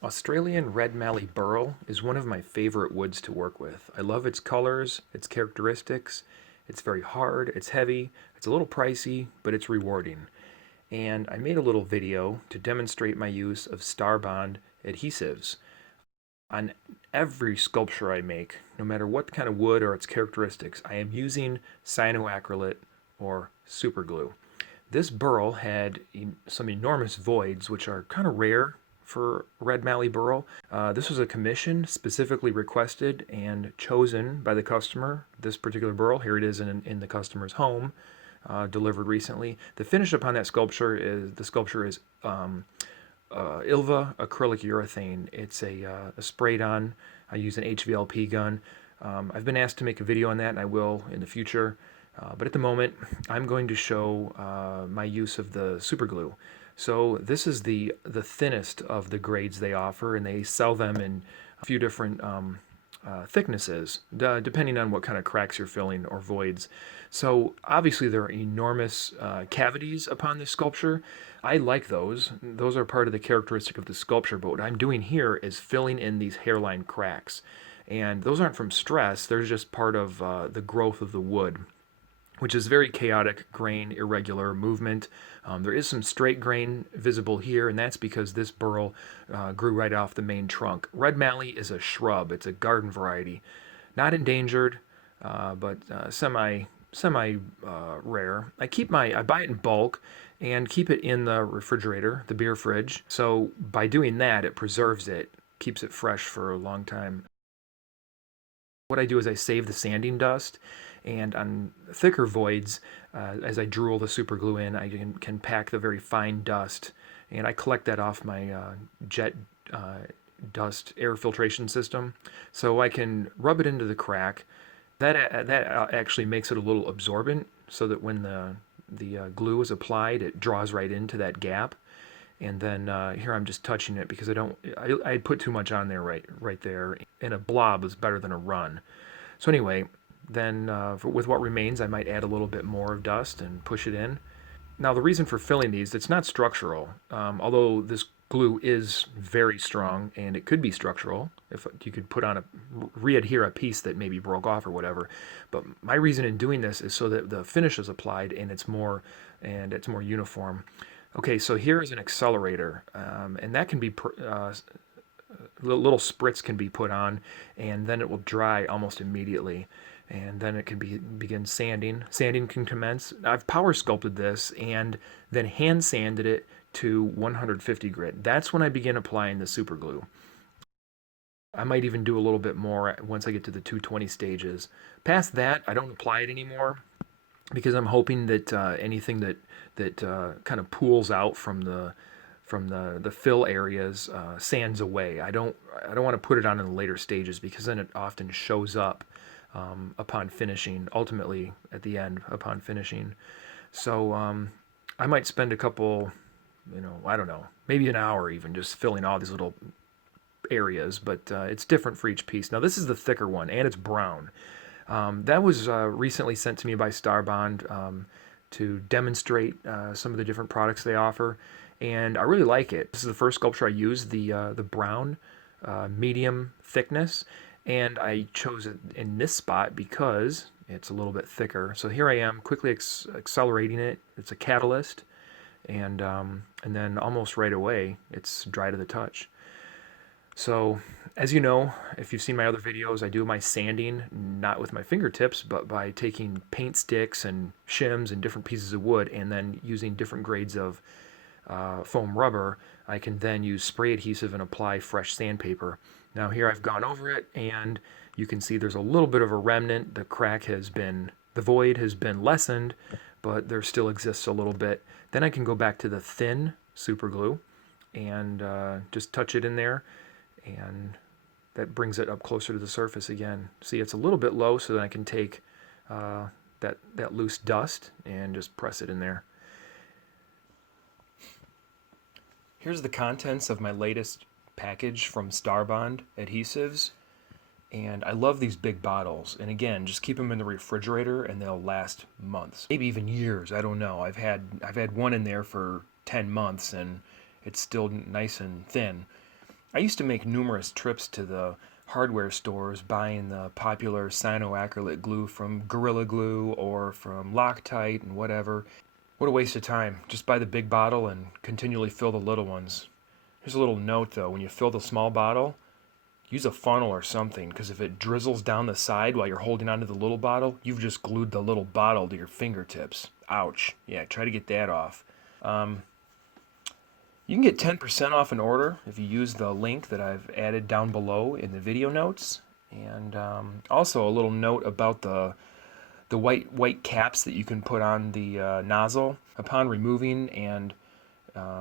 Australian red mallee burl is one of my favorite woods to work with. I love its colors, its characteristics. It's very hard, it's heavy, it's a little pricey, but it's rewarding. And I made a little video to demonstrate my use of Starbond adhesives on every sculpture I make, no matter what kind of wood or its characteristics. I am using cyanoacrylate or superglue. This burl had some enormous voids, which are kind of rare for red mallee burl. This was a commission specifically requested and chosen by the customer. This particular burl, here it is in the customer's home, delivered recently. The finish upon that sculpture is Ilva acrylic urethane. It's a sprayed on. I use an HVLP gun. I've been asked to make a video on that, and I will in the future. But at the moment, I'm going to show my use of the super glue. So this is the thinnest of the grades they offer, and they sell them in a few different thicknesses, depending on what kind of cracks you're filling or voids. So obviously there are enormous cavities upon this sculpture. I like those. Those are part of the characteristic of the sculpture, but what I'm doing here is filling in these hairline cracks. And those aren't from stress, they're just part of the growth of the wood, which is very chaotic, grain, irregular movement. There is some straight grain visible here, and that's because this burl grew right off the main trunk. Red mallee is a shrub. It's a garden variety. Not endangered, but semi rare. I buy it in bulk and keep it in the refrigerator, the beer fridge. So by doing that, it preserves it, keeps it fresh for a long time. What I do is I save the sanding dust, and on thicker voids, as I drool the super glue in, I can pack the very fine dust, and I collect that off my jet dust air filtration system, so I can rub it into the crack. That actually makes it a little absorbent, so that when the glue is applied, it draws right into that gap. And then here I'm just touching it because I put too much on there right there, and a blob is better than a run. So anyway, then with what remains, I might add a little bit more of dust and push it in. Now the reason for filling these, it's not structural, although this glue is very strong and it could be structural if you could put on re-adhere a piece that maybe broke off or whatever. But my reason in doing this is so that the finish is applied and it's more uniform. Okay, so here is an accelerator, and that can be little spritz can be put on, and then it will dry almost immediately, and then it can begin sanding. Sanding can commence. I've power sculpted this and then hand sanded it to 150 grit. That's when I begin applying the super glue. I might even do a little bit more once I get to the 220 stages. Past that, I don't apply it anymore, because I'm hoping that anything that kind of pools out from the fill areas sands away. I don't want to put it on in the later stages, because then it often shows up upon finishing. Ultimately, at the end, upon finishing. So I might spend a couple, I don't know, maybe an hour even just filling all these little areas, but it's different for each piece. Now this is the thicker one, and it's brown. That was recently sent to me by Starbond to demonstrate some of the different products they offer, and I really like it. This is the first sculpture I used, the brown medium thickness, and I chose it in this spot because it's a little bit thicker. So here I am quickly accelerating it. It's a catalyst, and then almost right away it's dry to the touch. So, as you know, if you've seen my other videos, I do my sanding not with my fingertips, but by taking paint sticks and shims and different pieces of wood, and then using different grades of foam rubber. I can then use spray adhesive and apply fresh sandpaper. Now here I've gone over it, and you can see there's a little bit of a remnant. The void has been lessened, but there still exists a little bit. Then I can go back to the thin super glue and just touch it in there, and that brings it up closer to the surface again. See, it's a little bit low, so that I can take that loose dust and just press it in there. Here's the contents of my latest package from Starbond adhesives, and I love these big bottles. And again, just keep them in the refrigerator and they'll last months, maybe even years. I don't know. I've had one in there for 10 months and it's still nice and thin. I used to make numerous trips to the hardware stores buying the popular cyanoacrylate glue from Gorilla Glue or from Loctite and whatever. What a waste of time. Just buy the big bottle and continually fill the little ones. Here's a little note though, when you fill the small bottle, use a funnel or something, because if it drizzles down the side while you're holding onto the little bottle, you've just glued the little bottle to your fingertips. Ouch. Yeah, try to get that off. You can get 10% off an order if you use the link that I've added down below in the video notes. And also a little note about the white caps that you can put on the nozzle. Upon removing and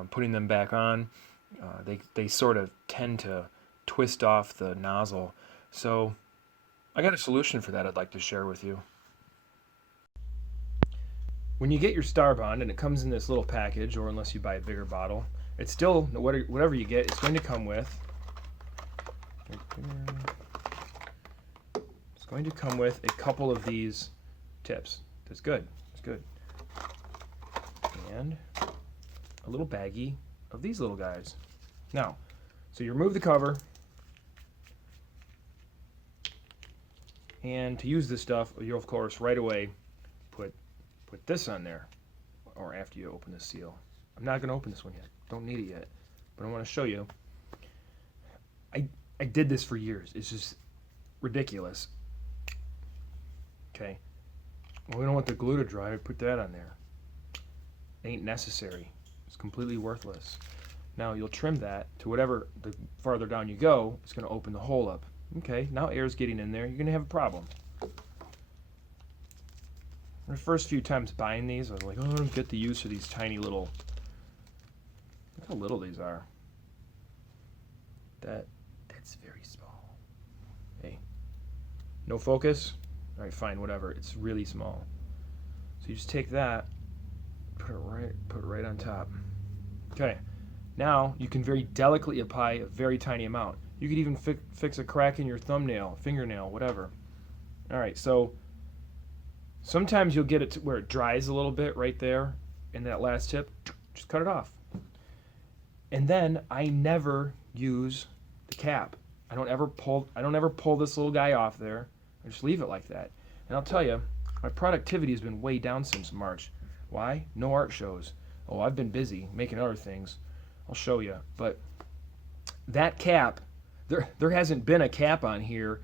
putting them back on, they sort of tend to twist off the nozzle. So I got a solution for that I'd like to share with you. When you get your Starbond, and it comes in this little package, or unless you buy a bigger bottle, it's still, whatever you get, it's going to come with, a couple of these tips. That's good. That's good. And a little baggie of these little guys. Now, so you remove the cover, and to use this stuff, you'll of course right away put this on there, or after you open the seal. I'm not going to open this one yet. Don't need it yet, but I want to show you. I did this for years. It's just ridiculous. Okay. Well, we don't want the glue to dry. Put that on there. Ain't necessary. It's completely worthless. Now you'll trim that to whatever, the farther down you go, it's going to open the hole up. Okay, now air's getting in there. You're going to have a problem. The first few times buying these, I was like, oh, I don't get the use of these tiny little. Look how little these are. That's very small. Hey, no focus? All right, fine, whatever. It's really small. So you just take that, put it right on top. Okay, now you can very delicately apply a very tiny amount. You could even fix a crack in your thumbnail, fingernail, whatever. All right, so sometimes you'll get it to where it dries a little bit right there in that last tip. Just cut it off. And then I never use the cap. I don't ever pull this little guy off there. I just leave it like that. And I'll tell you, my productivity has been way down since March. Why? No art shows. Oh, I've been busy making other things. I'll show you. But that cap, there hasn't been a cap on here.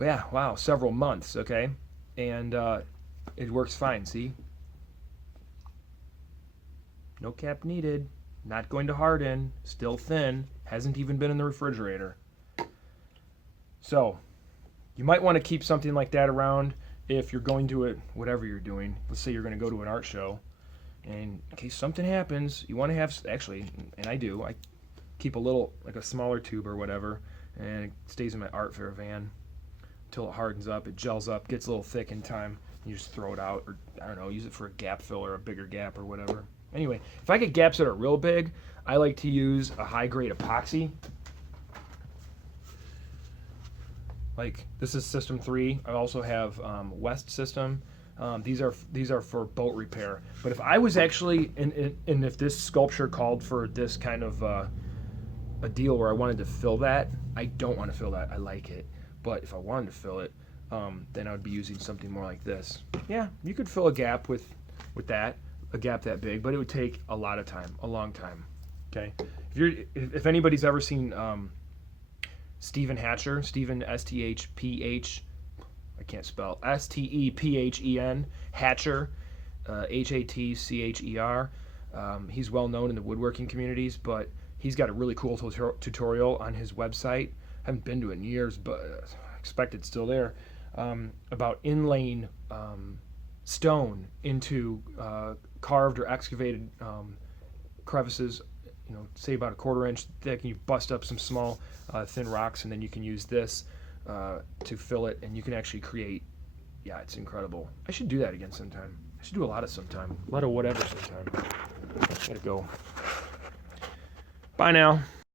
Yeah, wow, several months, okay? And it works fine, see? No cap needed. Not going to harden. Still thin. Hasn't even been in the refrigerator. So, you might want to keep something like that around if you're going to whatever you're doing. Let's say you're going to go to an art show. And in case something happens, you want to have, actually, and I do, I keep a little, like a smaller tube or whatever, and it stays in my art fair van until it hardens up, it gels up, gets a little thick in time, and you just throw it out, or I don't know, use it for a gap fill or a bigger gap or whatever. Anyway, if I get gaps that are real big, I like to use a high-grade epoxy. Like, this is System 3. I also have West System. These are for boat repair. But if I was actually, and if this sculpture called for this kind of a deal where I wanted to fill that, I don't want to fill that. I like it. But if I wanted to fill it, then I would be using something more like this. Yeah, you could fill a gap with that, a gap that big, but it would take a lot of time, a long time. Okay, if anybody's ever seen Stephen Hatcher, Stephen S-T-H-P-H, I can't spell, S-T-E-P-H-E-N, Hatcher, H-A-T-C-H-E-R. He's well known in the woodworking communities, but he's got a really cool tutorial on his website. I haven't been to it in years, but I expect it's still there, about inlaying stone into carved or excavated crevices, say about a 1/4 inch thick, and you bust up some small thin rocks, and then you can use this to fill it, and you can actually create, yeah, it's incredible. I should do that again sometime. I should do a lot of whatever sometime. I gotta go. Bye now.